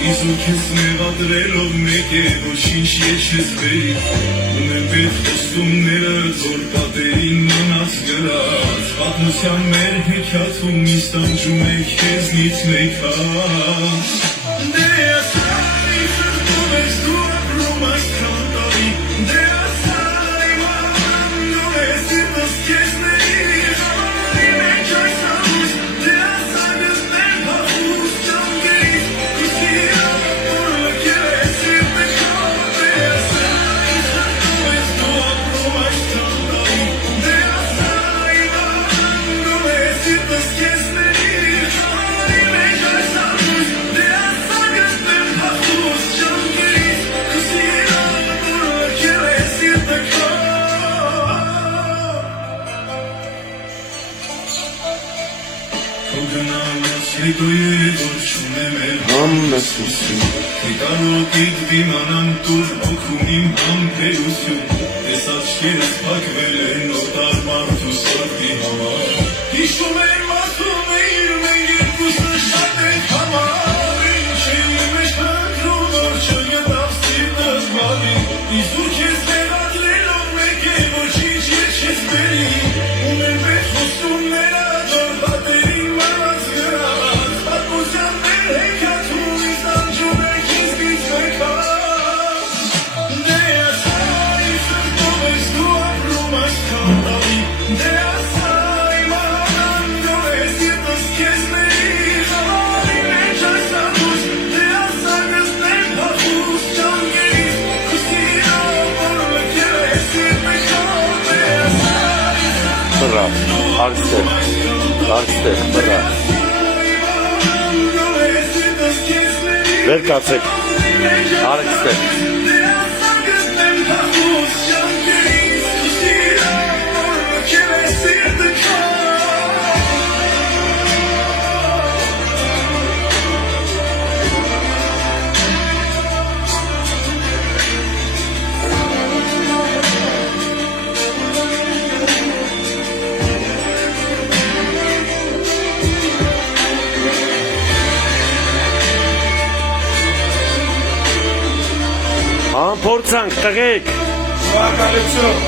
Իզուք ես նեղադրելով մեկ է, ոչինչ եչես բերի Ունեմ պետ խոստումները, որ պատերին մնաց գրած Պատմության մեր հեքիաթում իսկ տանջում է քեզնից մեկ հատ Դե ասայ, սրտում ես դու ապրում այսքան տարի Դե ասայ, մաննում ես սիրտս քեզների Խավարի մեջ այս ամուս Դե ասայ, գտնել հախուս ճանգերից Համնասուսին Կիտարոտիտ դիմանան տուր օգում իմ համբերություն Ես աչքերս պակվել են օտար մարդու սրտի համար Հիշում եմ ասում էիր մենք երկուսը շատ ենք համար Ինչ է իմ մեջ փնտրում որ չգտավ սիրտս բալի Իզուք ես նեղադրելով մեկ է ոչինչ եչես բերի Ունեմ պետ խոստումները որ պատերին մնաց գրած Պատմության մեր հեքիաթում իսկ տանջում է քեզնից մեկ հատ Դե ասայ, սրտում ես դու ապրում այսքան տարի Դե ասայ, մանանում ես սիրտս քեզների Խավարի մեջ այս ամուս Դե ասայ, գտնել հախուս ճանգերից Քո սիրո որ լքել է սիրտ մեկ հատ Դե ասայ, Բրա, արստեղ, բրա Վեր կացեք, արստեղ Փորձանք տղեկ Շնորհակալություն